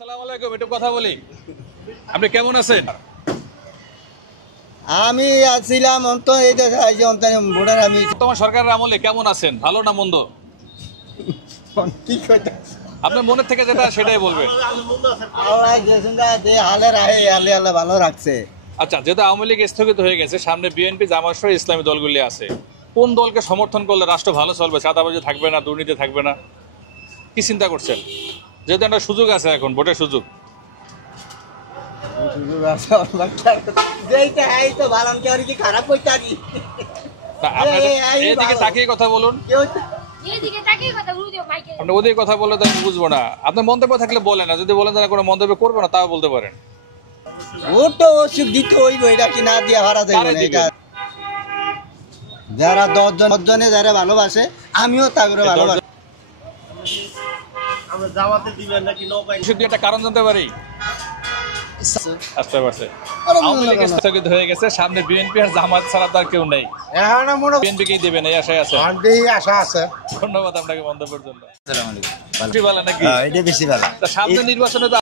আসসালামু আলাইকুম, একটু কথা বলি। আপনি কেমন আছেন? আমি আছিলাম তো এই দেশে আইছি ভোটার আমি বর্তমান সরকারের আমলে কেমন আছেন, ভালো না মন্দ? কি কইতা আপনার মনের থেকে যেটা সেটাই বলবেন। আল্লাহ যে হালে রাহে হালে আল্লাহ ভালো রাখছে। আচ্ছা, যেহেতু আওয়ামী লীগ স্থগিত হয়ে গেছে, সামনে বিএনপি, জামাত সহ ইসলামী দলগুলি আছে, কোন দলকে সমর্থন করলে রাষ্ট্র ভালো চলবে, চাঁদাবাজি থাকবে না, দুর্নীতি থাকবে না, কি চিন্তা করছেন? যেহেতু একটা সুযোগ আছে, এখন ভোটের সুযোগ। সুযোগ আছে যেইটা এই তো ভালো কি কি খারাপ কইতা দি না, আপনার এইদিকে তাকিয়ে কথা বলুন। কেউ আপনি ওদিকে কথা বললে তো আমি বুঝবো না। আপনার মন্তব্য থাকলে বলেন, না যদি বলেন তারা কোনো মন্তব্য করবো না, তাও বলতে পারেন। ভোট তো অসুখ দিতে হইব, এটা কি না দিয়া হারা যাইব কারে না। দিবেন? এটা যারা 10 জনে যারা ভালোবাসে আমিও তাগরে ভালোবাসি। আমরা জামাতে দিবেন নাকি নৌকায়? শুধু একটা কারণ জানতে পারি? আসতে পারছে আওয়ামী লীগ স্থগিত হয়ে গেছে, সামনে বিএনপি আর জামাত ছাড়া তো আর কেউ নেই। এখন মনে বিএনপিকেই দেবেন এই আশায় আছে। আশা আছে। ধন্যবাদ আপনাকে মন্তব্যের জন্য। আসসালামু আলাইকুম। বেশি ভালো নাকি? এটা বেশি ভালো। তা সামনে নির্বাচনে তো